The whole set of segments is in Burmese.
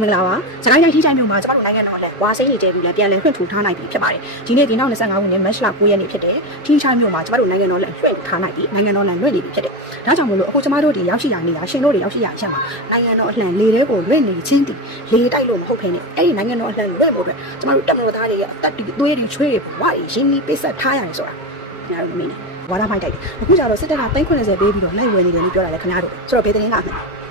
မင်္ဂလာပါစကိုင်းတိုင်းထိချိုင်းမြို့မှာကျမတို့နိုင်ငံတော်အလဲဝါစိမ့်နေတဲပြီးလည်းပြန်လည်ဖွင့်ထူထားနိုင်ပြီဖြစ်ပါတယ်ဒီနေ့ဒီနောက်25ခုနှစ်မတ်လ9ရက်နေ့ဖြစ်တဲ့ထိချိုင်းမြို့မှာကျမတို့နိုင်ငံတော်အလဲလွှင့်ထားနိုင်ပြီနိုင်ငံတော်အလဲလွှင့်နေပြီဖြစ်တယ်ဒါကြောင့်မလို့အခုကျမတို့ဒီရောက်ရှိရနေရရှင်တို့တွေရောက်ရှိရအချက်မှာနိုင်ငံတော်အလှန်လေတွေကိုလွှင့်နေချင်းတည်လေတိုက်လို့မဟုတ်ဖ ೇನೆ အဲ့ဒီနိုင်ငံတော်အလှန်လွှင့်ဖို့အတွက်ကျမတို့တက်မတော်သားတွေရဲ့အသက်တွေသွေးတွေချွေးတွေဘဝတွေရင်းနှီးပိတ်ဆက်ထားရတယ်ဆိုတာညာတို့မင်းဝါဒမိုက်တိုက်တယ်အခုကျတော့စစ်တပ်က390ပေးပြီးတော့လိုက်ဝယ်နေတယ်လို့ပြောတာလေခင်ဗျားတို့ဆိုတော့ဘယ်သတင်းကအမှန်ဟမ်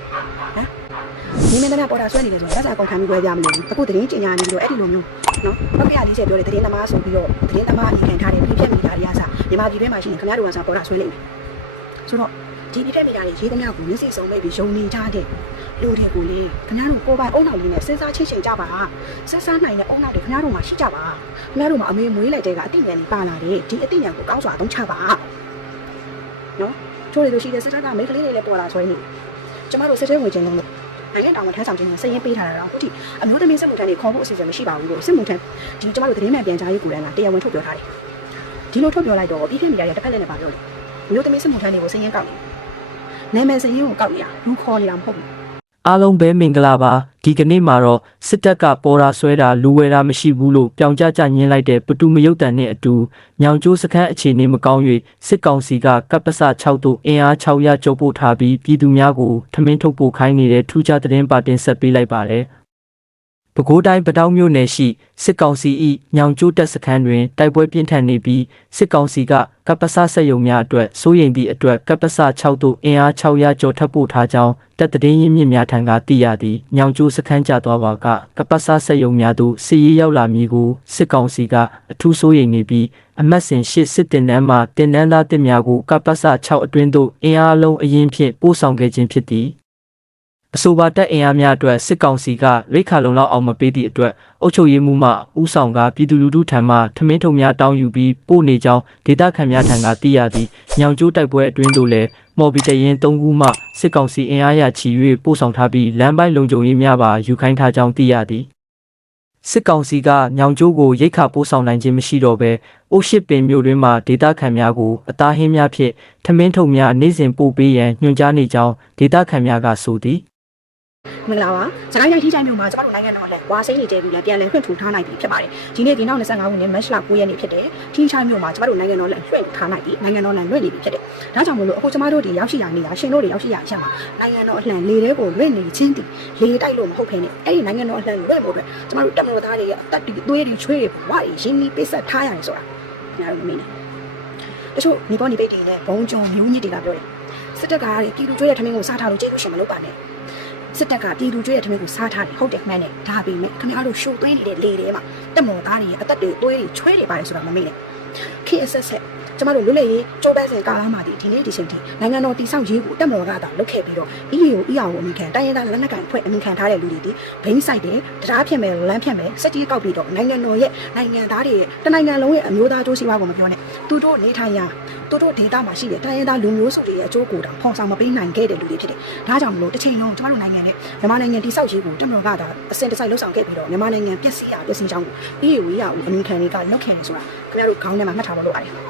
နေမင်းသားပေါ်တာဆွဲနေတယ်ဆိုတော့လက်စာကုန်ခံပြီးပွဲပြမလို့အခုသတင်းကျင်ညာနေပြီးတော့အဲ့ဒီလိုမျိုးနော်ဟုတ်ကဲ့40ပြောတယ်သတင်းသမားဆိုပြီးတော့သတင်းသမားအရင်ခံထားတယ်ပြည့်ဖြတ်မိတာတွေအစားမြန်မာပြည်တွင်းမှာရှိနေခင်ဗျားတို့ကစားပေါ်တာဆွဲနေတယ်ဆိုတော့ဒီပြည့်ဖြတ်မိတာတွေရေးသမျှကိုမျက်စိစုံမိတ်ပြီးယုံနေကြတဲ့လူတွေကိုလေခင်ဗျားတို့ကိုယ်ပိုင်အုံနောက်လေးနဲ့စဉ်းစားချင်းချင်းကြပါစဉ်းစားနိုင်တဲ့အုံနောက်တွေခင်ဗျားတို့မှာရှိကြပါခင်ဗျားတို့မှာအမေမွေးလိုက်တဲ့ကအသိဉာဏ်ကြီးပါလာတယ်ဒီအသိဉာဏ်ကိုကောင်းစွာအသုံးချပါနော်ချိုးတွေတို့ရှိတဲ့စစ်တပ်ကမိန်းကလေးတွေလည်းပေါ်လာဆွဲနေကျမတို့စစ်တဲဝင်ခြင်းလုံးလို့ နိုင်ငံတော်ဝန်ထမ်းဆောင်ခြင်းနဲ့စည်ရင်ပေးထားတာတော့ဟုတ်ဒီအမျိုးသမီးစစ်မှုထမ်းတွေခေါ်ဖို့အစီအစဉ်မရှိပါဘူးလို့စစ်မှုထမ်းဒီကျမတို့သတင်းမှန်ပြန်ကြားရေးကိုလည်းတရားဝင်ထုတ်ပြောထားတယ်ဒီလိုထုတ်ပြောလိုက်တော့ပြီးပြမိတာရတစ်ဖက်လက်နဲ့ပါပြောတယ်အမျိုးသမီးစစ်မှုထမ်းတွေကိုစည်ရင်ကောက်နေနာမည်စည်ရင်ကိုကောက်နေတာလူခေါ်နေတာမဟုတ်ဘူး အားလုံးပဲမင်္ဂလာပါဒီကနေ့မှာတော့စစ်တပ်ကပေါ်တာဆွဲတာလူဝဲတာမရှိဘူးလို့ပြောင်ကြကြညင်းလိုက်တဲ့ပတူမယုတ်တန်နဲ့အတူညောင်ကျိုးစခန်းအခြေအနေမကောင်း၍စစ်ကောင်စီကကပ်ပစ6တို့အင်အား600ကျုပ်ပို့ထားပြီးပြည်သူများကိုထမင်းထုတ်ပို့ခိုင်းနေတဲ့ထူးခြားသတင်းပါတင်ဆက်ပေးလိုက်ပါတယ် ပဲခူးတိုင်းပတောင်းမြို့နယ်ရှိစစ်ကောင်စီ၏ညောင်ကျိုးတပ်စခန်းတွင်တိုက်ပွဲပြင်းထန်နေပြီးစစ်ကောင်စီကကပ္ပစဆက်ယုံများအတွက်စိုးရိမ်သည့်အတွက်ကပ္ပစ6တို့အင်အား600ကျော်ထပ်ပို့ထားကြောင်းတပ်သတင်းရင်းမြစ်များထံကသိရသည်ညောင်ကျိုးစခန်းကျသွားပါကကပ္ပစဆက်ယုံများသို့စစ်ရေးရောက်လာမည်ကိုစစ်ကောင်စီကအထူးစိုးရိမ်နေပြီးအမတ်စဉ်ရှစ်စစ်တင်နန်းမှတင်နန်းသားတစ်များကိုကပ္ပစ6အတွင်းသို့အင်အားလုံးအရင်ဖြင့်ပို့ဆောင်ခဲ့ခြင်းဖြစ်သည် အဆိုပါတပ်အင်အားများအတွက်စစ်ကောင်စီကရိတ်ခါလုံလောက်အောင်မပေးသည့်အတွက်အုပ်ချုပ်ရေးမှူးမှဦးဆောင်ကပြည်သူလူထုထံမှထမင်းထုံများတောင်းယူပြီးပို့နေကြောင်းဒေသခံများထံကသိရသည့်ညောင်ကျိုးတိုက်ပွဲအတွင်းသို့လည်းမော်ဘီတရင်၃ခုမှစစ်ကောင်စီအင်အားရချီ၍ပို့ဆောင်ထားပြီးလမ်းပိုင်းလုံခြုံရေးများပါယူခိုင်းထားကြောင်းသိရသည်စစ်ကောင်စီကညောင်ကျိုးကိုရိတ်ခါပို့ဆောင်နိုင်ခြင်းမရှိတော့ဘဲအိုရှိပင်မြို့တွင်မှဒေသခံများကိုအသားဟင်းများဖြင့်ထမင်းထုံများနေ့စဉ်ပို့ပေးရန်ညွှန်ကြားနေကြောင်းဒေသခံများကဆိုသည် မင်္ဂလာပါစကိုင်းတိုင်းထိချိုင်းမြို့မှာကျမတို့နိုင်ငံတော်အလဲဝါစိမ့်နေတဲပြီးလည်းပြန်လည်ဖွင့်ထူထားနိုင်ပြီဖြစ်ပါတယ်ဒီနေ့ဒီနောက်25ခုနှစ်မတ်လ9ရက်နေ့ဖြစ်တဲ့ထိချိုင်းမြို့မှာကျမတို့နိုင်ငံတော်အလဲလွှင့်ထားနိုင်ပြီနိုင်ငံတော်အလဲလွှင့်နေပြီဖြစ်တယ်ဒါကြောင့်မလို့အခုကျမတို့ဒီရောက်ရှိရနေရရှင်တို့တွေရောက်ရှိရအချက်မှာနိုင်ငံတော်အလှန်လေတွေကိုလွှင့်နေချင်းတည်လေတိုက်လို့မဟုတ်ဖ ೇನೆ အဲ့ဒီနိုင်ငံတော်အလှန်လွှင့်ဖို့အတွက်ကျမတို့တက်မတော်သားတွေရဲ့အသက်တွေသွေးတွေချွေးတွေဘဝတွေရင်းနှီးပိတ်ဆက်ထားရတယ်ဆိုတာညာတို့မင်းတချို့ဒီပေါ်ဒီပိတ်တွေနဲ့ဘုံကျုံမျိုးညစ်တွေကပြောတယ်စစ်တပ်ကပြည်သူကျွေးတဲ့ထမင်းကိုစားထားလို့ကျေးဇူးရှင်မလုပ်ပါနဲ့ စစ်တပ်ကပြည်သူကျွေးတဲ့ထမင်းကိုစားထားတယ်ဟုတ်တယ်မှန်တယ်ဒါပေမဲ့ခင်ဗျားတို့ရှို့သွင်းနေတဲ့လေတွေမှာတက်မော်သားတွေရဲ့အသက်တွေသွေးတွေချွဲတွေပါတယ်ဆိုတာမမေ့နဲ့ခေတ်ဆက်ဆက်ကျမတို့လွတ်လပ်ရေးကြိုးပမ်းစဉ်ကာလမှာဒီဒီနေ့ဒီချိန်ထိနိုင်ငံတော်တည်ဆောက်ရေးကိုတက်မော်ကသာလုပ်ခဲ့ပြီးတော့ EU EAO အမိခံတိုင်းရင်းသားလက်နက်ကိုင်အဖွဲ့အမိခံထားတဲ့လူတွေဒီဘိန်းဆိုင်တယ်တရားဖြတ်မယ်လမ်းဖြတ်မယ်စက်ကြီးကောက်ပြီးတော့နိုင်ငံတော်ရဲ့နိုင်ငံသားတွေရဲ့တနိုင်ငံလုံးရဲ့အမျိုးသားအကျိုးစီးပွားကိုမပြောနဲ့သူတို့နေထိုင်ရာ သူတို့ဒေတာမှာရှိတဲ့တိုင်းရင်းသားလူမျိုးစုတွေရဲ့အကျိုးကိုတောင်ဖော်ဆောင်မပေးနိုင်ခဲ့တဲ့လူတွေဖြစ်တယ်။ဒါကြောင့်မလို့တစ်ချိန်လုံးကျမတို့နိုင်ငံနဲ့မြန်မာနိုင်ငံတိဆောက်ရေးကိုတက်မတော်ကသာအစဉ်တစိုက်လှုပ်ဆောင်ခဲ့ပြီးတော့မြန်မာနိုင်ငံပျက်စီးရပျက်စီးကြောင်းကို EU ဝေးရအောင်အမိခံတွေကလောက်ခဲ့နေဆိုတာခင်ဗျားတို့ခေါင်းထဲမှာမှတ်ထားဖို့လိုပါတယ်။ဒါ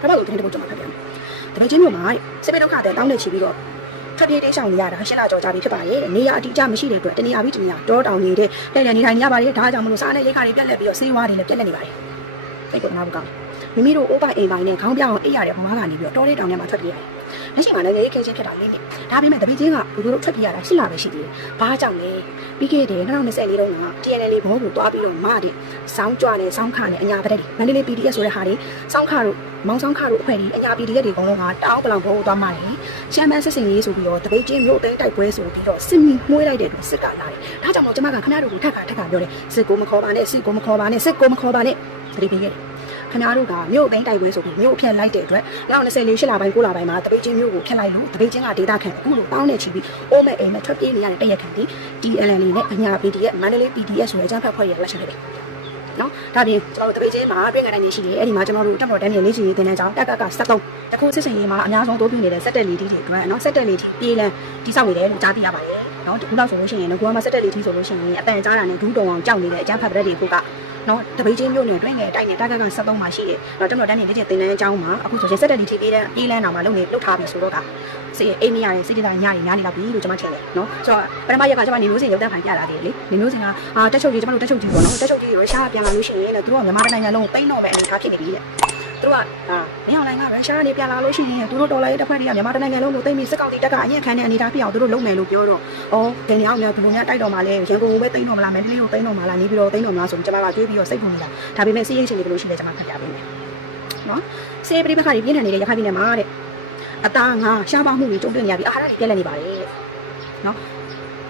ပေမဲ့ကိုတင်တဲ့ဘုကျွန်တော်ဖတ်ပြမယ်။တပည့်ချင်းမျိုးမှာစစ်ဘေးဒုက္ခတဲ့တောင်းနေချီပြီးတော့ထွက်ပြေးတိတ်ဆောင်နေရတာရှင်းလာကြော်ကြပြီဖြစ်ပါတယ်။နေရအတိအကျမရှိတဲ့အတွက်တနေရာပြီးတနေရာတောတောင်နေတဲ့တဲ့ရနေထိုင်နေရပါတယ်။ဒါကြောင့်မလို့စားနဲ့ရိတ်ခါတွေပြက်လက်ပြီးတော့ဆေးဝါးတွေလည်းပြက်လက်နေပါတယ်။စိတ်ကနာဘူးကောင်း မိမိတို့အိုးပိုင်အိမ်ပိုင်နဲ့ခေါင်းပြောင်းအိပ်ရတဲ့ဘဝကနေပြီးတော့တောလေးတောင်ထဲမှာထွက်ပြေးရတယ်။လက်ရှိမှာလည်းရေးခဲချင်းဖြစ်တာလေးနဲ့ဒါပေမဲ့တပည့်ချင်းကဘယ်လိုထွက်ပြေးရတာရှင်းလာပဲရှိသေးတယ်။ဘာကြောင့်လဲပြီးခဲ့တဲ့2024တုန်းက TNL ဘောကိုတွားပြီးတော့မတဲ့စောင်းကြွနဲ့စောင်းခနဲ့အညာပတက်တွေမန္တလေး PDF ဆိုတဲ့ဟာတွေစောင်းခတို့မောင်စောင်းခတို့အဖွဲ့တွေအညာ PDF တွေအကုန်လုံးကတောင်းပလောင်ဘောကိုတွားမှတယ်ရှမ်းမန်းဆက်စင်ရေးဆိုပြီးတော့တပည့်ချင်းမြို့သိမ်းတိုက်ပွဲဆိုပြီးတော့စစ်မီမှုေးလိုက်တဲ့အတွက်စစ်ကလာတယ်ဒါကြောင့်မို့ကျွန်မကခဏတို့ကိုထက်ခါထက်ခါပြောတယ်စစ်ကိုမခေါ်ပါနဲ့စစ်ကိုမခေါ်ပါနဲ့စစ်ကိုမခေါ်ပါနဲ့တပည့်ပေးရတယ် ခင်ဗျားတို့ကမြို့သိမ်းတိုက်ပွဲဆိုပြီးမြို့အဖြတ်လိုက်တဲ့အတွက်2024 8လပိုင်း9လပိုင်းမှာတပိတ်ချင်းမြို့ကိုဖျက်လိုက်လို့တပိတ်ချင်းကဒေတာခံအခုလိုတောင်းနေချီပြီးအိုးမဲ့အိမ်မဲ့ထွက်ပြေးနေရတဲ့တရက်ခံဒီ DLN နဲ့အညာ PDF မန္တလေး PDF ဆိုတဲ့အကြမ်းဖက်ဖွဲ့ရလက်ချက်ဖြစ်တယ်နော်ဒါပြင်ကျွန်တော်တို့တပိတ်ချင်းမှာပြည်ငန်းတိုင်းနေရှိတယ်အဲ့ဒီမှာကျွန်တော်တို့တက်မတော်တန်းနေလေးချီရေးတင်တဲ့ကြောင်းတက်ကက73တခုစစ်စင်ရေးမှာအများဆုံးတိုးပြနေတဲ့စက်တက်လီတီတွေအတွက်နော်စက်တက်လီတီပြေးလန်းတိစောက်နေတယ်လို့ကြားသိရပါတယ်နော်ဒီခုလောက်ဆိုလို့ရှိရင်ငကွာမှာစက်တက်လေးကြီးဆိုလို့ရှိရင်အတန်ကြားတာနဲ့ဒူးတုံအောင်ကြောက်နေတဲ့အကျန်းဖတ်ပရက်တွေခုက နော်တပိတ်ချင်းမျိုးနဲ့တွင်းငယ်တိုက်နေတာကက73မှာရှိတယ်နော်တမတော်တန်းနေလက်ကျတင်တန်းအကြောင်းမှာအခုဆိုရင်စက်တက်လေးထိပေးတဲ့ပြေးလန်းအောင်မှာလုပ်နေလုပ်ထားပြီဆိုတော့ကစေအိမ်မရတဲ့စိတ်ကြညညညာနေတော့ပြီလို့ကျွန်မထင်တယ်နော်ဆိုတော့ပထမရက်ကကျွန်မနေမျိုးစင်ရုပ်တန်းဖိုင်ပြလာသေးတယ်လေနေမျိုးစင်ကအာတက်ချုပ်ကြီးကျွန်မတို့တက်ချုပ်ကြီးပေါ့နော်တက်ချုပ်ကြီးရုရှားပြန်လာလို့ရှိရင်လည်းသူတို့ကမြန်မာနိုင်ငံလုံးပိန်းတော့မဲ့အနေအထားဖြစ်နေပြီတဲ့ သူတို့ကအာမင်းအောင်လိုင်းကရုရှားကနေပြန်လာလို့ရှိရင်သူတို့ဒေါ်လာရေးတစ်ခွက်တည်းကမြန်မာနိုင်ငံလုံးကိုသိမ်းပြီးစစ်ကောင်စီတပ်ကအရင်ခံတဲ့အနေအထားဖြစ်အောင်သူတို့လုပ်မယ်လို့ပြောတော့အော်ဂိမ်းအောင်များဘယ်လိုများတိုက်တော့မှလဲရန်ကုန်ကိုပဲသိမ်းတော့မလားမန္တလေးကိုသိမ်းတော့မလားနေပြီးတော့သိမ်းတော့မလားဆိုပြီးကျွန်မကတွေးပြီးတော့စိတ်ပူနေတာဒါပေမဲ့စီးရင်ရှင်တွေဘယ်လိုရှိလဲကျွန်မဖတ်ပြပေးမယ်နော်စေးပရိပခါတွေပြင်းထန်နေတဲ့ရခိုင်ပြည်နယ်မှာတဲ့အသားငါရှားပါမှုတွေတုံ့ပြန်ရပြီးအာဟာရတွေပြက်လက်နေပါတယ်တဲ့နော်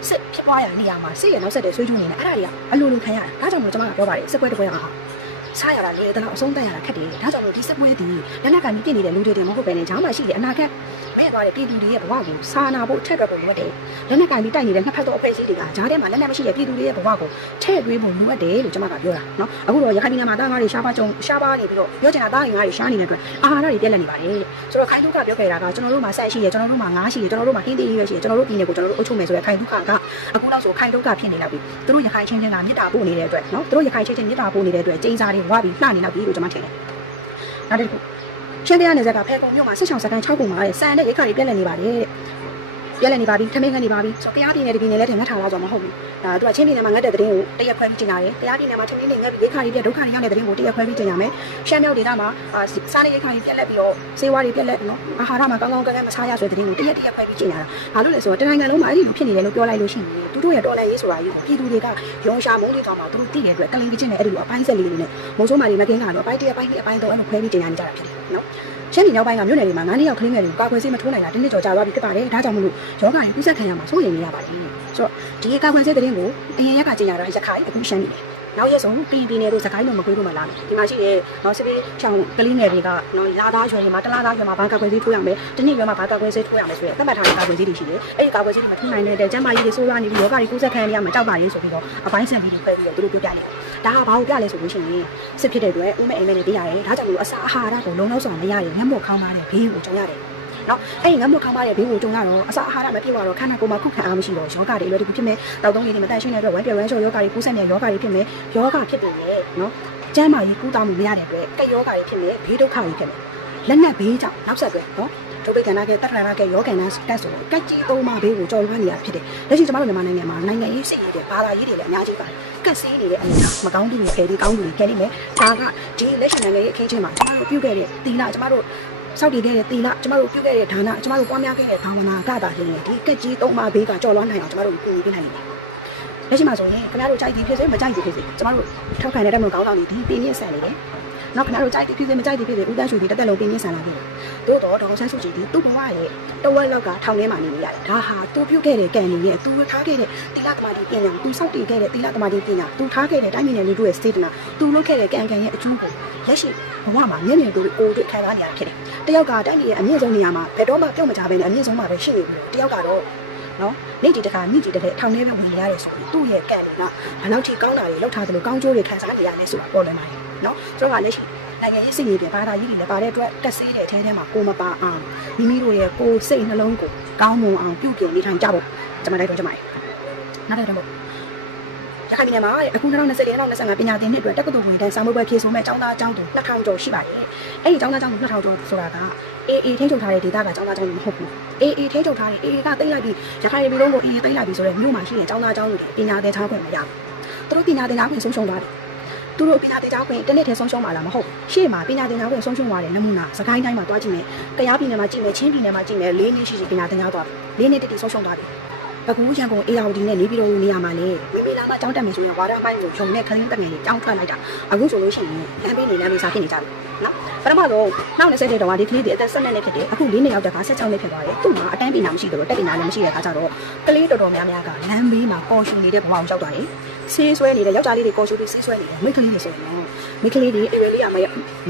စစ်ဖြစ်ပွားရနေရာမှာစစ်ရနောက်ဆက်တဲ့ဆွေးကြုံနေတယ်အဲ့ဒါတွေကအလိုလိုခံရတာဒါကြောင့်မို့ကျွန်မကပြောပါတယ်စစ်ပွဲတစ်ပွဲအော င်စားရတာလေတလောက်အဆုံးတန်ရတာခက်တယ်ဒါကြောင့်မို့ဒီစစ်ပွဲဒီလက်နက်ကမြင့်နေတဲ့လူတွေတင်မဟုတ်ပဲနဲ့ဂျားမှာရှိတဲ့အနာဂတ် မဲ့သွားတဲ့ပြည်သူတွေရဲ့ဘဝကိုစာနာဖို့ထက်တွက်ဖို့လိုအပ်တယ်လက်နက်ကပြီးတိုက်နေတဲ့နှစ်ဖက်သောအဖွဲ့အစည်းတွေကဂျားထဲမှာလက်နက်မရှိတဲ့ပြည်သူတွေရဲ့ဘဝကိုထည့်သွင်းဖို့လိုအပ်တယ်လို့ကျွန်မကပြောတာနော်အခုတော့ရခိုင်ပြည်နယ်မှာတားငါးတွေရှားပါကြုံရှားပါနေပြီးတော့ပြောချင်တာတားငါးတွေရှားနေတဲ့အတွက်အာဟာရတွေပြက်လက်နေပါတယ်ဆိုတော့ခိုင်ဒုက္ခပြောခဲ့တာကကျွန်တော်တို့မှာဆက်ရှိရကျွန်တော်တို့မှာငါးရှိရကျွန်တော်တို့မှာဟင်းသေးရွက်ရှိရကျွန်တော်တို့ပြည်နယ်ကိုကျွန်တော်တို့အုပ်ချုပ်မယ်ဆိုတဲ့ခိုင်ဒုက္ခကအခုနောက်ဆိုခိုင်ဒုက္ခဖြစ်နေလောက်ပြီသူတို့ရခိုင်ချင်းချင်းကမြစ်တာပို့နေတဲ့အတွက်နော်သူတို့ရခိုင်ချင်းချင်းမြစ်တာပို့နေတဲ့အတွက်ကျင်းစားတွေဝါပြီးနှာနေလောက်ပြီလို့ကျွန်မထင်တယ်နောက်တစ်ခု ရှင်းပြရတဲ့ဇက်ကဖဲကုံမြို့မှာစစ်ဆောင်စကန်6ခုမှာတဲ့စံတဲ့ရိခါတွေပြက်လက်နေပါတယ်တဲ့ ပြက်လက်နေပါပြီထမင်းခန်းနေပါပြီဆိုတရားပြည်နယ်တပြည်နယ်လည်းတင်ငတ်ထားလာကြမှာမဟုတ်ဘူးဒါသူကချင်းပြည်နယ်မှာငတ်တဲ့တဲ့င်းကိုတရက်ခွဲပြီးကျင်လာတယ်တရားပြည်နယ်မှာထမင်းနေငတ်ပြီးရိခါတွေပြက်ဒုက္ခတွေရောက်တဲ့တဲ့င်းကိုတရက်ခွဲပြီးကျင်ရမယ်ရှမ်းမြောက်ဒေသမှာအာစားနေရိခါတွေပြက်လက်ပြီးတော့စေဝါတွေပြက်လက်နော်အာဟာရမှာကောင်းကောင်းကန်းကန်းမစားရဆိုတဲ့တဲ့င်းကိုတရက်တရက်ခွဲပြီးကျင်ရတာဘာလို့လဲဆိုတော့တနိုင်ငံလုံးမှာအဲ့ဒီလိုဖြစ်နေတယ်လို့ပြောလိုက်လို့ရှိရင်သူတို့ရဲ့တော်လန်ရေးဆိုတာကြီးကိုပြည်သူတွေကရောရှာမုန်းလေးကောင်မှာသူတို့သိတဲ့အတွက်ကလင်ကချင်းနဲ့အဲ့ဒီလိုအပိုင်းဆက်လေးတွေနဲ့မုံဆိုးမာတွေမကင်းကတော့အပိုင်းတစ်အပိုင်းနှစ်အပိုင်းသုံးအဲ့လိုခွဲပြီးကျင်ရနေကြတာဖြစ်တယ်နော် ရှမ်းပြည်နယ်ပိုင်းကမြို့နယ်တွေမှာ9နှစ်ယောက်ကလေးငယ်တွေကိုကာကွယ်ဆေးမထိုးနိုင်တာတစ်နှစ်ကျော်ကြာသွားပြီဖြစ်ပါတယ်ဒါကြောင့်မလို့ယောဂါတွေကူးစက်ခံရမှာစိုးရိမ်နေရပါတယ်ဆိုတော့ဒီကာကွယ်ဆေးတဲ့ရင်ကိုအရင်ရက်ကကျင်ရတာရခိုင်အခုရှမ်းနေတယ်နောက်ရက်ဆုံးပြည်ပြည်နယ်တို့စကိုင်းတို့မကွေးတို့မှလာမယ်ဒီမှာရှိတဲ့နော်စစ်ပေးချောင်းကလေးငယ်တွေကနော်လာသားရွယ်တွေမှာတလားသားရွယ်မှာဘာကာကွယ်ဆေးထိုးရမယ်တနည်းရွယ်မှာဘာကာကွယ်ဆေးထိုးရမယ်ဆိုတဲ့သတ်မှတ်ထားတဲ့ကာကွယ်ဆေးတွေရှိတယ်အဲ့ဒီကာကွယ်ဆေးတွေမထိုးနိုင်တဲ့ကျန်းမာရေးတွေဆိုးရွားနေပြီးယောဂါတွေကူးစက်ခံရမှာကြောက်ပါရေးဆိုပြီးတော့အပိုင်းဆက်ပြီးတွေဖွဲ့ပြီးတော့သူတို့ပြောပြနေတယ် ဒါကဘာကိုပြလဲဆိုလို့ရှိရင်စစ်ဖြစ်တဲ့အတွက်ဥမဲ့အိမ်မဲ့တွေသိရတယ်ဒါကြောင့်မို့အစာအာဟာရကိုလုံလောက်စွာမရရင်ငတ်မော့ခေါင်းသားတဲ့ဘေးကိုကြုံရတယ်နော်အဲ့ဒီငတ်မော့ခေါင်းသားတဲ့ဘေးကိုကြုံရတော့အစာအာဟာရမပြည့်ဝတော့ခန္ဓာကိုယ်မှာခုခံအားမရှိတော့ယောဂတွေအလွယ်တကူဖြစ်မယ်တောက်သုံးရည်တွေမတန့်ရှင်းတဲ့အတွက်ဝမ်းပြော်ဝမ်းလျှော်ယောဂတွေကူးစက်နေယောဂတွေဖြစ်မယ်ယောဂဖြစ်တယ်လေနော်ကျန်းမာရေးကူးတောင်းမှုမရတဲ့အတွက်ကက်ယောဂတွေဖြစ်မယ်ဘေးဒုက္ခတွေဖြစ်မယ်လက်နက်ဘေးကြောင့်နောက်ဆက်တွဲနော် ဒုဗိကန္နာကတတရနာကယောဂန္နာတက်ဆိုတော့ကက်ကြီးသုံးပါဘေးကိုကြော်လွှမ်းနေရဖြစ်တယ်လက်ရှိကျွန်တော်တို့မြန်မာနိုင်ငံမှာနိုင်ငံရေးစိတ်ရေးတွေဘာသာရေးတွေလည်းအများကြီးပါတယ်ကက်ဆေးနေတဲ့အနေနဲ့မကောင်းသူတွေဖယ်ပြီးကောင်းသူတွေဖယ်လိမ့်မယ်ဒါကဒီလက်ရှိနိုင်ငံရေးအခင်းချင်းမှာကျွန်တော်တို့ပြုခဲ့တဲ့တီလာကျွန်တော်တို့စောက်တည်ခဲ့တဲ့တီလာကျွန်တော်တို့ပြုခဲ့တဲ့ဒါနကျွန်တော်တို့ပွားများခဲ့တဲ့ဘာဝနာကတာရှင်ဒီကက်ကြီးသုံးပါဘေးကကြော်လွှမ်းနိုင်အောင်ကျွန်တော်တို့ကူညီပေးနိုင်တယ်လက်ရှိမှာဆိုရင်ခင်ဗျားတို့ကြိုက်သည်ဖြစ်စေမကြိုက်သည်ဖြစ်စေကျွန်တော်တို့ထောက်ခံတဲ့တက်မလို့ကောင်းဆောင်တွေဒီပြင်းပြဆန်နေတယ် နောက်ခင်ဗျားတို့ကြိုက်သည်ဖြစ်စေမကြိုက်သည်ဖြစ်စေဦးတန်းရှူဒီတက်တက်လုံးပြင်းပြဆန်လာခဲ့တယ်သို့တော့ဒေါက်တာဆန်းစုကြည်ဒီသူ့ဘဝရဲ့တဝက်လောက်ကထောင်ထဲမှာနေနေရတယ်ဒါဟာသူပြုတ်ခဲ့တဲ့ကံနေရဲ့သူထားခဲ့တဲ့သီလသမာဓိပညာသူစောက်တည်ခဲ့တဲ့သီလသမာဓိပညာသူထားခဲ့တဲ့တိုင်းပြည်နယ်လူတို့ရဲ့စေတနာသူလုပ်ခဲ့တဲ့ကံကံရဲ့အကျိုးကိုလက်ရှိဘဝမှာမျက်မြင်တို့ကိုယ်တွေ့ခံစားနေရဖြစ်တယ်တယောက်ကတိုင်းပြည်ရဲ့အမြင့်ဆုံးနေရာမှာဘယ်တော့မှပြုတ်မကြဘဲနဲ့အမြင့်ဆုံးမှာပဲရှိနေပြီတယောက်ကတော့နော်နေ့ဒီတစ်ခါနေ့ဒီတစ်ခါထောင်ထဲပဲဝင်နေရတယ်ဆိုပြီးသူ့ရဲ့ကံတွေကဘယ်လောက်ထိကောင်းတာတွေလောက်ထားတယ်လို့ကောင်းကျိုးတွေခံစားနေရတယ်ဆိုတာပေါ်လွင်ပါတယ် နော်ဆိုတော့လက်ရှိနိုင်ငံရေးစိတ်ရည်တွေဘာသာရေးတွေလည်းပါတဲ့အတွက်တက်ဆေးတဲ့အထဲထဲမှာကိုမပါအောင်မိမိတို့ရဲ့ကိုယ်စိတ်နှလုံးကိုကောင်းမွန်အောင်ပြုပြင်နေထိုင်ကြဖို့ကျွန်မတိုက်တွန်းချင်ပါတယ်နောက်တစ်ခုရခိုင်ပြည်နယ်မှာအခု2020နဲ့2025ပညာသင်နှစ်အတွက်တက္ကသိုလ်ဝင်တန်းစာမေးပွဲဖြေဆိုမဲ့ကျောင်းသားကျောင်းသူ2000ကျော်ရှိပါတယ်။အဲ့ဒီကျောင်းသားကျောင်းသူ2000ကျော်ဆိုတာက AA ထိန်းချုပ်ထားတဲ့ဒေသကကျောင်းသားကျောင်းသူမဟုတ်ဘူး။ AA ထိန်းချုပ်ထားတဲ့ AA ကတိတ်လိုက်ပြီးရခိုင်ပြည်လုံးကို AA တိတ်လိုက်ပြီးဆိုတော့မြို့မှာရှိတဲ့ကျောင်းသားကျောင်းသူတွေပညာသင်ထားခွင့်မရဘူး။သူတို့ပညာသင်ထားခွင့်ဆုံးရှုံးသွားတယ်။ သူတို့ပညာသင်ကြားခွင့်တစ်နှစ်ထဲဆုံးရှုံးမှာလားမဟုတ်ရှေ့မှာပညာသင်ကြားခွင့်ဆုံးရှုံးသွားတဲ့နမူနာစကိုင်းတိုင်းမှာတွားကြည့်မယ်။ကြားပြည်နယ်မှာကြည့်မယ်ချင်းပြည်နယ်မှာကြည့်မယ်၄နှစ်ရှိရှိပညာသင်ကြားသွားပြီ။၄နှစ်တည်းတည်းဆုံးရှုံးသွားပြီ။အခုရန်ကုန်အေယာဝတီနဲ့နေပြည်တော်လိုနေရာမှာလေမိမိလာမကြောင်းတက်မယ်ဆိုရင်ဝါရမိုင်းကိုဂျုံနဲ့ခလင်းတက်ငယ်ကြီးကြောင်းထွက်လိုက်တာအခုဆိုလို့ရှိရင်လမ်းဘေးနေလမ်းဘေးစားဖြစ်နေကြပြီနော်ပထမဆုံးနောက်20တဲ့တော့ဒီကလေးတွေအသက်12နှစ်ဖြစ်တယ်အခု၄နှစ်ရောက်တဲ့ခါ16နှစ်ဖြစ်သွားတယ်သူ့မှာအတန်းပညာမရှိတော့တက်ပညာလည်းမရှိတဲ့အခါကျတော့ကလေးတော်တော်များများကလမ်းဘေးမှာပေါ်ရှူနေတဲ့ဘဝကိုရောက်သွားတယ် ဆေးဆွဲနေတဲ့ယောက်ျားလေးတွေပေါ်ရှူပြီးဆေးဆွဲနေတယ်မိန်းကလေးတွေဆိုရင်တော့မိန်းကလေးတွေအေရလေးကမ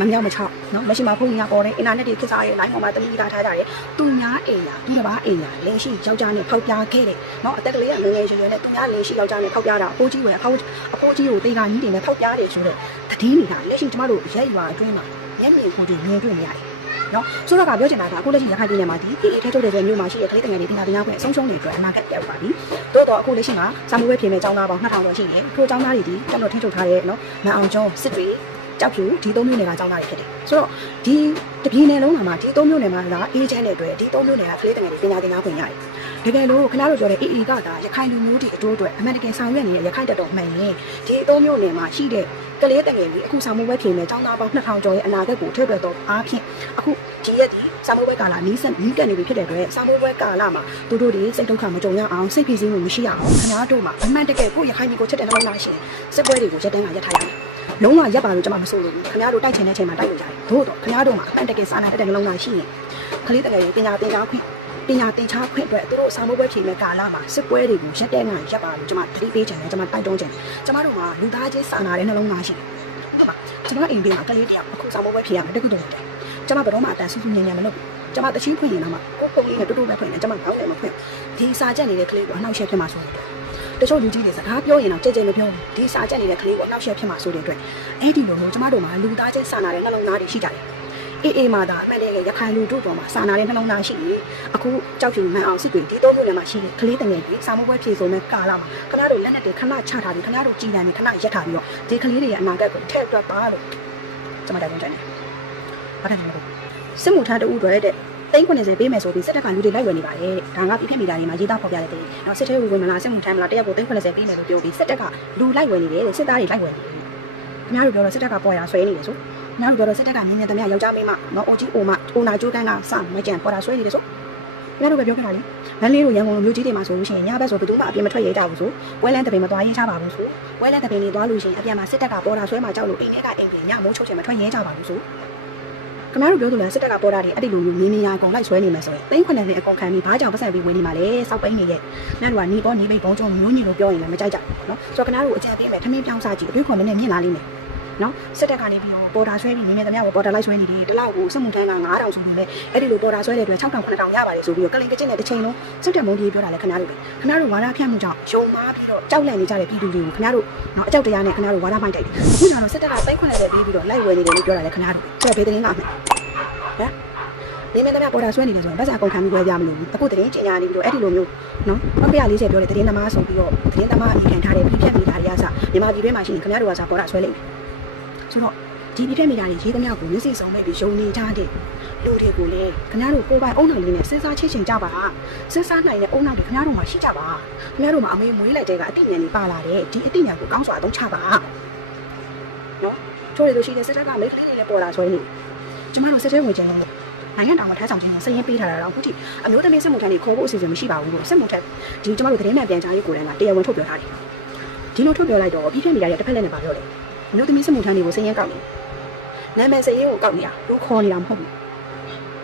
မမြောက်မချောက်နော်မရှိမှဖုန်းကြီးကပေါ်တယ်အင်တာနက်တွေခစ်စားရဲ line ပေါ်မှာတမီးထားထားကြတယ်သူများအိမ်ညာသူတစ်ပါးအိမ်ညာလင်းရှိယောက်ျားနဲ့ဖောက်ပြားခဲ့တယ်နော်အသက်ကလေးကငငယ်ရွယ်ရွယ်နဲ့သူများလင်းရှိယောက်ျားနဲ့ဖောက်ပြားတာအဖိုးကြီးဝယ်အဖိုးအဖိုးကြီးကိုတေးကကြီးတွေနဲ့ဖောက်ပြားတယ်ဆိုတော့တတိနေတာလက်ရှိကျမတို့ရက်ရွာအတွင်းမှာမျက်မြင်ကိုယ်တွေမြင်တွေ့နေရတယ် နော်ဆိုတော့ကပြောချင်တာကအခုလက်ရှိရခိုင်ပြည်နယ်မှာဒီအေးအေးထဲထုတ်တဲ့မြို့မှာရှိတဲ့ကလေးတငယ်တွေပညာသင်ကြားခွင့်အဆုံးရှုံးနေအတွက်အနာဂတ်ပြောက်ပါပြီ။တိုးတော့အခုလက်ရှိမှာစာမှုပဲပြင်မဲ့ကျောင်းသားပေါင်း2000ကျော်ရှိနေတယ်။ထိုကျောင်းသားတွေဒီတက်လို့ထင်းထုတ်ထားတဲ့နော်မန်အောင်ကျောင်းစစ်တွေ ကြောက်ဖြူဒီသုံးမျိုးနယ်ကကျောင်းသားတွေဖြစ်တယ်။ဆိုတော့ဒီတပြည်နယ်လုံးမှာဒီသုံးမျိုးနယ်မှာကအေးချမ်းတဲ့အတွက်ဒီသုံးမျိုးနယ်ကကလေးတငယ်တွေပညာသင်ကြားခွင့်ရတယ်။တကယ်လို့ခင်ဗျားတို့ပြောတဲ့အေးအေးကဒါရခိုင်လူမျိုးတွေအတိုးအတွက်အမှန်တကယ်ဆောင်ရွက်နေတဲ့ရခိုင်တပ်တော်မှန်ရင်ဒီသုံးမျိုးနယ်မှာရှိတဲ့ကလေးတငယ်တွေအခုစာမှုပဲပြင်မဲ့ကျောင်းသားပေါင်း2000ကျော်ရဲ့အနာဂတ်ကိုထွေထွေတော့အားဖြင့်အခုဒီရက်ဒီစာမှုပဲကာလနီးစပ်နီးကပ်နေပြီဖြစ်တဲ့အတွက်စာမှုပဲကာလမှာသူတို့တွေစိတ်ဒုက္ခမကြုံရအောင်စိတ်ဖိစီးမှုမရှိရအောင်ခင်ဗျားတို့မှာအမှန်တကယ်ကိုရခိုင်ပြည်ကိုချက်တဲ့နှလုံးသားရှင်စစ်ပွဲတွေကိုရက်တန်းကရက်ထားရမယ် လုံးဝရက်ပါလို့ကျွန်မမဆိုလို့ဘူးခင်ဗျားတို့တိုက်ချင်တဲ့အချိန်မှာတိုက်လို့ရတယ်သို့တော့ခင်ဗျားတို့မှာအမှန်တကယ်စာနာတတ်တဲ့နှလုံးသားရှိရင်ကလေးတငယ်တွေပညာသင်ကြားခွင့်ပညာသင်ကြားခွင့်အတွက်သူတို့စာမိုးပွဲဖြေမဲ့ကာလမှာစစ်ပွဲတွေကိုရက်တဲ့ငါရက်ပါလို့ကျွန်မသတိပေးချင်တယ်ကျွန်မတိုက်တွန်းချင်တယ်ကျွန်မတို့မှာလူသားချင်းစာနာတဲ့နှလုံးသားရှိတယ်ဟုတ်ပါကျွန်မအိမ်ဘေးမှာကလေးတယောက်အခုစာမိုးပွဲဖြေရမယ်တခုတည်းတယ်ကျွန်မဘယ်တော့မှအတန်ဆူဆူညံ့ညံ့မလုပ်ဘူးကျွန်မတချင်းဖွင့်ရင်တော့မှကိုပုံလေးနဲ့တူတူပဲဖွင့်တယ်ကျွန်မဘောင်းလည်းမဖွင့်ဒီစာချက်နေတဲ့ကလေးကိုအနှောက်အယှက်ဖြစ်မှာဆိုတယ် တချို့လူကြီးတွေစကားပြောရင်တော့ကြဲကြဲမပြောဘူးဒီစာချက်နေတဲ့ကလေးကိုအနှောက်အယှက်ဖြစ်မှာဆိုတဲ့အတွက်အဲ့ဒီလိုမျိုးကျွန်မတို့မှာလူသားချင်းစာနာတဲ့နှလုံးသားတွေရှိကြတယ်အေးအေးမှာဒါအမှန်တကယ်ရခိုင်လူတို့ပေါ်မှာစာနာတဲ့နှလုံးသားရှိနေအခုကြောက်ဖြူမှန်အောင်စစ်တွေဒီတော့မျိုးလည်းမှာရှိတယ်ကလေးတငယ်ကြီးစာမိုးပွဲဖြေဆိုမဲ့ကာလာမှာခဏတို့လက်နဲ့တွေခဏချထားပြီးခဏတို့ကြည်တန်ပြီးခဏရက်ထားပြီးတော့ဒီကလေးတွေရဲ့အနာဂတ်ကိုထည့်အတွက်ပါလို့ကျွန်မတိုက်တွန်းချင်တယ်ဘာတဲ့လဲစစ်မှုထမ်းတူတွေတဲ့ 390ပေးမယ်ဆိုပြီးစစ်တပ်ကလူတွေလိုက်ဝယ်နေပါတယ်ဒါကပြည့်ပြည့်မိတာနေမှာရေးသားဖော်ပြတဲ့တဲ့နော်စစ်ထဲဝင်မလားစစ်မှုထမ်းမလားတရက်ကို390ပေးမယ်လို့ပြောပြီးစစ်တပ်ကလူလိုက်ဝယ်နေတယ်စစ်သားတွေလိုက်ဝယ်နေတယ်ခင်ဗျားတို့ပြောတော့စစ်တပ်ကပေါ်ရဆွဲနေတယ်ဆိုခင်ဗျားတို့ပြောတော့စစ်တပ်ကမြင်းမြင်းတမယောက်ျားမိန်းမနော်အိုကြီးအိုမအိုနာကျိုးတန်းကစမကြံပေါ်တာဆွဲနေတယ်ဆိုခင်ဗျားတို့ပဲပြောခဲ့တာလေမန်းလေးတို့ရန်ကုန်လိုမျိုးကြီးတွေမှာဆိုလို့ရှိရင်ညဘက်ဆိုဘယ်သူမှအပြင်မထွက်ရဲကြဘူးဆိုဝဲလန်းတပင်မသွားရေးချပါဘူးဆိုဝဲလန်းတပင်တွေသွားလို့ရှိရင်အပြင်မှာစစ်တပ်ကပေါ်တာဆွဲမှာကြောက်လို့အိမ်ထဲကအိမ်ပြင်ညမိုးချုပ်ချင်မထွက်ရဲကြပါဘူးဆို ခင်ဗျားတို့ပြောသလိုစစ်တပ်ကပေါ်တာတွေအဲ့ဒီလိုမျိုးမြင်းမြင်းရအကုန်လိုက်ဆွဲနေမယ်ဆိုရင်သိန်းခွနဲ့အကုန်ခံပြီးဘာကြောင့်ပတ်ဆက်ပြီးဝင်နေမှာလဲစောက်ပိန်းနေရဲ့ညတို့ကနေပေါ်နေပိတ်ဘုံကျုံမျိုးညင်လို့ပြောရင်လည်းမကြိုက်ကြဘူးနော်ဆိုတော့ခင်ဗျားတို့အကြံပေးမယ်ထမင်းပြောင်းစားကြည့်အတွေးခေါ်နေနဲ့မြင်လာလိမ့်မယ် နော်စစ်တပ်ကနေပြီးတော့ပေါ်တာဆွဲပြီးမြင်းမြင်းတမကိုပေါ်တာလိုက်ဆွဲနေတယ်တလောက်ကိုစက်မှုထမ်းက9000ဆိုပြီးမဲ့အဲ့ဒီလိုပေါ်တာဆွဲတဲ့အတွက်6000 9000ရပါတယ်ဆိုပြီးတော့ကလင်ကချင်းနဲ့တစ်ချိန်လုံးစစ်တပ်မုန်းကြီးပြောတာလဲခင်ဗျားတို့ပဲခင်ဗျားတို့ဝါဒဖြန့်မှုကြောင့်ယုံမားပြီးတော့ကြောက်လန့်နေကြတဲ့ပြည်သူတွေကိုခင်ဗျားတို့နော်အကြောက်တရားနဲ့ခင်ဗျားတို့ဝါဒမိုက်တိုက်တယ်အခုကျတော့စစ်တပ်ကသိန်း90ပြီးပြီးတော့လိုက်ဝယ်နေတယ်လို့ပြောတာလဲခင်ဗျားတို့ဆိုတော့ဘေးသတင်းကမှဟမ်နေမင်းသမီးပေါ်တာဆွဲနေတယ်ဆိုရင်ဗတ်စာကုန်ခံပြီးဝယ်ပြမလို့အခုတရင်ကျင်ညာနေပြီးတော့အဲ့ဒီလိုမျိုးနော်140ပြောတဲ့တရင်သမားဆိုပြီးတော့တရင်သမားအမိခံထားတဲ့ပြည်ဖြတ်မိတာတွေကစမြန်မာပြည်ထဲမှာရှိရင်ခင်ဗျားတို့ကစားပေါ်တာဆွဲလိမ့်မယ် ဆိုတော့ဒီပြည်ဖြတ်မိတာတွေရေးသမျှကိုမျက်စိစုံမဲ့ပြီးယုံနေကြတဲ့လူတွေကိုလည်းခင်ဗျားတို့ကိုယ်ပိုင်အုံနောက်လေးနဲ့စဉ်းစားချစ်ချင်ကြပါစဉ်းစားနိုင်တဲ့အုံနောက်တွေခင်ဗျားတို့မှာရှိကြပါခင်ဗျားတို့မှာအမေမွေးလိုက်တဲ့ကအတိညာဉ်တွေပါလာတယ်ဒီအတိညာဉ်ကိုကောင်းစွာအသုံးချပါနော်ချိုးရလို့ရှိတဲ့စစ်တပ်ကမိတ်ကလေးတွေလည်းပေါ်လာဆွဲနေကျမတို့စစ်တဲဝင်ခြင်းလို့နိုင်ငံတော်မှာထားဆောင်ခြင်းကိုစည်ရင်ပေးထားတာတော့အခုထိအမျိုးသမီးစစ်မှုထမ်းတွေခေါ်ဖို့အစီအစဉ်မရှိပါဘူးလို့စစ်မှုထမ်းဒီကျမတို့သတင်းမှန်ပြန်ကြားရေးကိုယ်တိုင်ကတရားဝင်ထုတ်ပြောထားတယ်ဒီလိုထုတ်ပြောလိုက်တော့ပြီးပြနေရတဲ့တစ်ဖက်လက်နဲ့ပါပြောတယ် အမျိုးသမီးစစ်မှုထမ်းတွေကိုစည်ရင်ကောက်နေနာမည်စည်ရင်ကိုကောက်နေတာလူခေါ်နေတာမဟုတ်ဘူး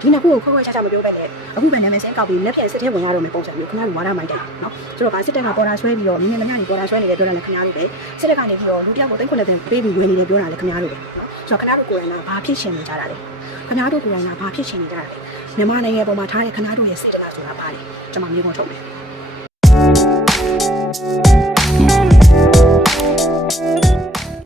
ဒီနှစ်ခုကိုခွဲခွဲခြားခြားမပြောဘဲနဲ့အခုပဲနာမည်စင်ကောက်ပြီးလက်ဖြတ်စစ်ထဲဝင်ရတော့မယ်ပုံစံမျိုးခင်ဗျားတို့ဝါဒမိုက်တယ်နော်ဆိုတော့ဗာစစ်တပ်ကပေါ်တာဆွဲပြီးတော့မြင်းမြင်းမြတွေပေါ်တာဆွဲနေတယ်ပြောတာလည်းခင်ဗျားတို့ပဲစစ်တပ်ကနေပြီးတော့လူတယောက်ကိုသိန်းခွနဲ့တင်ပေးပြီးဝယ်နေတယ်ပြောတာလည်းခင်ဗျားတို့ပဲနော်ဆိုတော့ခင်ဗျားတို့ကိုယ်တိုင်ကဘာဖြစ်ရှင်နေကြတာလဲခင်ဗျားတို့ကိုယ်တိုင်ကဘာဖြစ်ရှင်နေကြတာလဲမြန်မာနိုင်ငံပေါ်မှာထားတဲ့ခင်ဗျားတို့ရဲ့စေတနာဆိုတာပါလေကျွန်မမျိုးကုန်ထုတ်မယ်